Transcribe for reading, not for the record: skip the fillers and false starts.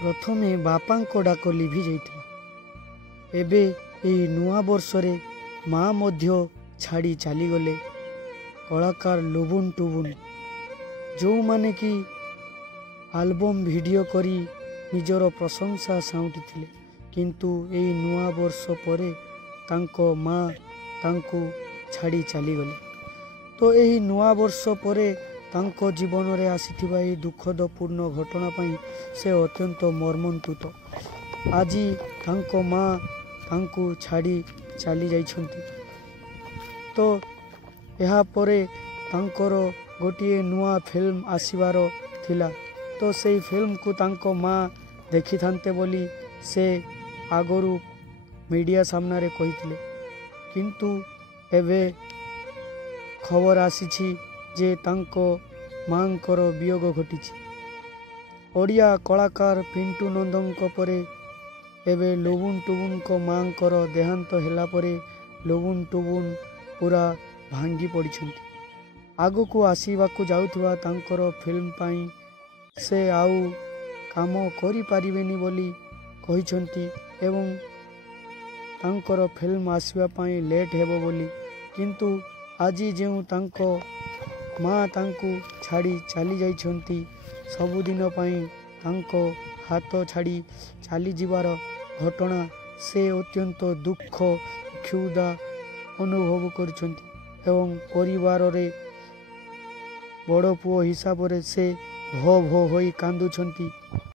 प्रथमे बापांको डाक लिभि जाइथिला एबे एई नुआ वर्षरे माँ मध्य छाड़ी चली गले कलाकार लुबुन टुबुन जो माने कि आल्बम वीडियो करी निजर प्रशंसा साउंटी थिले किंतु एई नुआ वर्ष परे तांको माँ तांको छाड़ी चली गले। तो एही नुआ वर्ष परे तांको जीवन रे आसीथिबा एई दुखद पूर्ण घटना पई से अत्यंत मर्मन्तुत। आजी तांको माँ तांको छाड़ी चली जाइछंती। तो यहाँ परे तांकर गोटिए नुआ फिल्म आसीबार थिला। तो सेई फिल्म को तांको माँ देखि थांते बोली से आगरू मीडिया सामना रे कहिथिले किंतु एबे खबर आसीछि जे तांको मांकर वियोग घटिछि। ओडिया कलाकार पिंटू नंदनक परे एबे लुबुन टुबुन को मांकर देहांत होला परे लुबुन टुबुन पूरा भांगी पड़िछंती। आगकू आसीबाकू जाउथुवा तांकर फिल्म पाई से आउ काम करि पारिबेनी बोली कहिछंती एवं तांकर फिल्म आसीबा पाई लेट हेबो बोली किंतु आजी जेउ तांको माँ तांको छाड़ी चली जाइछंती सबुदिन पाई तांको हाथ छाड़ी चली जिबार घटना से अत्यंत दुख क्षुधा अनुभव करछंती एवं परिवार रे बड़ पुओ हिसाब से से भो भो होई कांदुछंती।